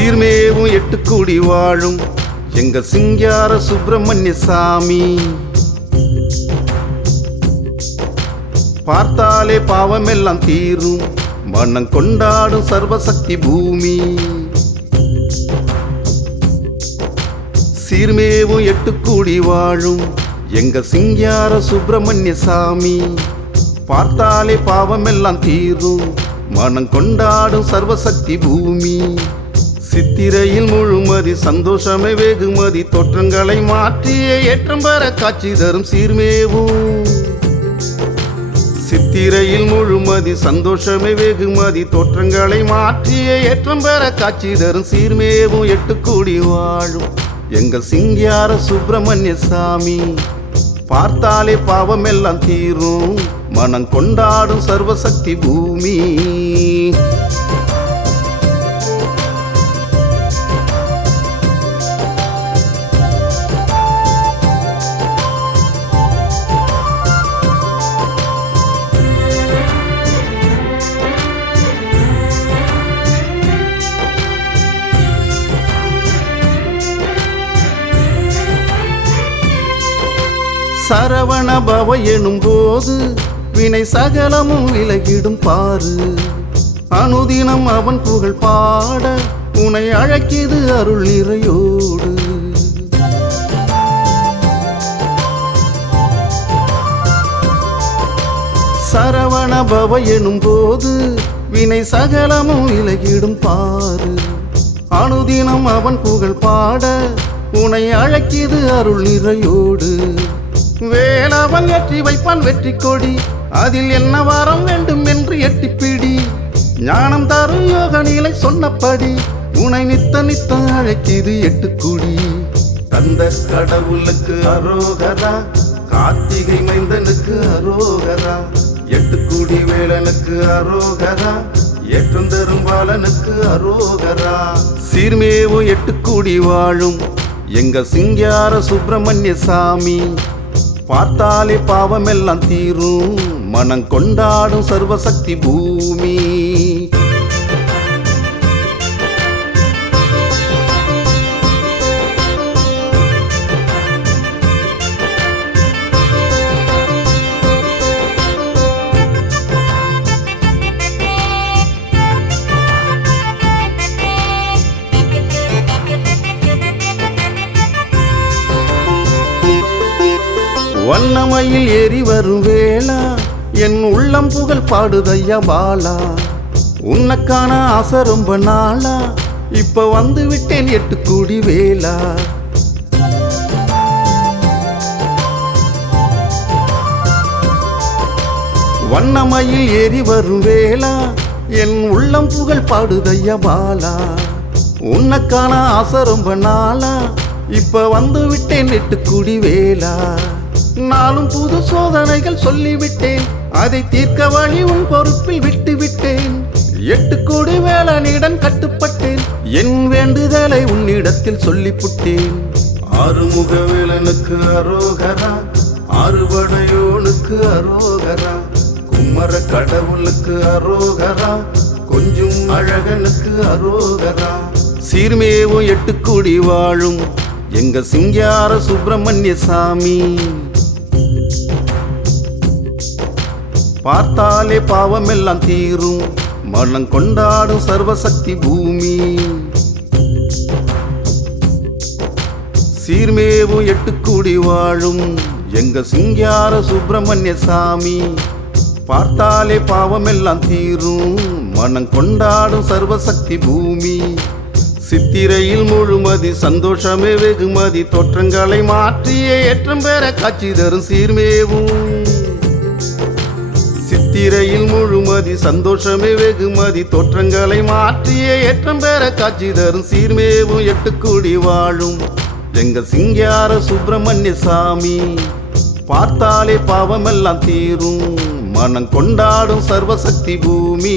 சீர்மேவும் எட்டு கூடி வாழும் எங்க சிங்கார சுப்பிரமணிய சாமி. பார்த்தாலே பாவமெல்லாம் தீரும் மனம் கொண்டாடும் சர்வசக்தி பூமி. சீர்மேவும் எட்டு கூடி வாழும் எங்க சிங்கார சுப்பிரமணிய சாமி. பார்த்தாலே பாவமெல்லாம் தீரும் மனம் கொண்டாடும் சர்வசக்தி பூமி. சித்திரையில் முழுமதி சந்தோஷமே வெகுமதி. தோற்றங்களை மாற்றிய ஏற்றம் பெற காட்சி தரும் சீர்மேவும் சித்திரையில் முழுமதி சந்தோஷமே வெகுமதி. தோற்றங்களை மாற்றிய ஏற்றம் பெற காட்சி தரும் சீர்மேவும் எட்டு கூடி வாழும் எங்கள் சிங்கார சுப்பிரமணிய சாமி. பார்த்தாலே பாவமெல்லாம் தீரும். மனம் கொண்டாடும் சர்வசக்தி பூமி. சரவண பவ எனும் போது வினை சகலமும் விலகிடும் பாரு அனுதினம் அவன் புகழ் பாட உனை அழைக்கிது அருள் இறையோடு. சரவண பவ எனும் போது வினை சகலமும் விலகிடும் பாரு அனுதினம் அவன் புகழ் பாட உனை அழைக்கிது அருள் நிறையோடு வேளவன் ஏற்றி வைப்பான் வெற்றி கொடி. அதில் என்ன வாரம் வேண்டும் என்று எட்டிப்பிடி ஞானம் தரும் யோக நிலை சொன்னபடி உனை நித்த நித்த அழைக்கிது எட்டுக்குடி தந்த கடவுளுக்கு அரோகரா கார்த்திகை மைந்தனுக்கு அரோகரா. எட்டுக்குடி வேலனுக்கு அரோகரா ஏற்றம் தரும் பாலனுக்கு அரோகரா. சீர்மேவும் எட்டுக்குடி வாழும் எங்க சிங்கார சுப்பிரமணிய சாமி. பார்த்தாலே பாவமெல்லாம் தீரும். மனம் கொண்டாடும் சர்வசக்தி பூமி. வண்ணமையில் ஏறி வரும் வேளா. என் உள்ளம் புகழ் பாடுதையா பாலா. உன்னக்கான ஆசை ரொம்ப நாளா. இப்ப வந்து விட்டேன் எட்டு கூடி வேலா வண்ணமையில் ஏறி வரும் வேளா. என் உள்ளம் புகழ் பாடுதையா பாலா. உன்னக்கான ஆசை ரொம்ப நாளா. இப்ப வந்து விட்டேன் எட்டு குடி வேலா நாளும் புது சோதனைகள் சொல்லிவிட்டேன். அதை தீர்க்க வழி உன் பொறுப்பில் விட்டு விட்டேன் எட்டு கோடி வேளனிடம் கட்டுப்பட்டேன். என் வேண்டுதலை உன்னிடத்தில் சொல்லிப்புட்டேன். ஆறுமுக வேலனுக்கு அரோகரா ஆறுபடையோனுக்கு அரோகரா குமர கடவுளுக்கு அரோகரா கொஞ்சம் அழகனுக்கு அரோகரா. சீர்மேவும் எட்டு கோடி வாழும் எங்க சிங்கார சுப்பிரமணிய சாமி பார்த்தாலே பாவமெல்லாம் தீரும். மனம் கொண்டாடும் சர்வசக்தி பூமி. சீர்மேவும் எட்டு கூடி வாழும். எங்க சிங்கார சுப்பிரமணிய சாமி. பார்த்தாலே பாவமெல்லாம் தீரும். மனம் கொண்டாடும் சர்வசக்தி பூமி. சித்திரையில் முழுமதி சந்தோஷமே வெகுமதி. தோற்றங்களை மாற்றிய ஏற்றம் பெற காட்சி தரும் சீர்மேவும். சித்திரையில் முழுமதி சந்தோஷமே வெகுமதி. தோற்றங்களை மாற்றிய ஏற்றம் பெற காட்சி தரும் சீர்மேவும் எட்டு கூடி வாழும். எங்க சிங்கார சுப்பிரமணிய சாமி பார்த்தாலே பாவமெல்லாம் தீரும். மனம் கொண்டாடும் சர்வசக்தி பூமி.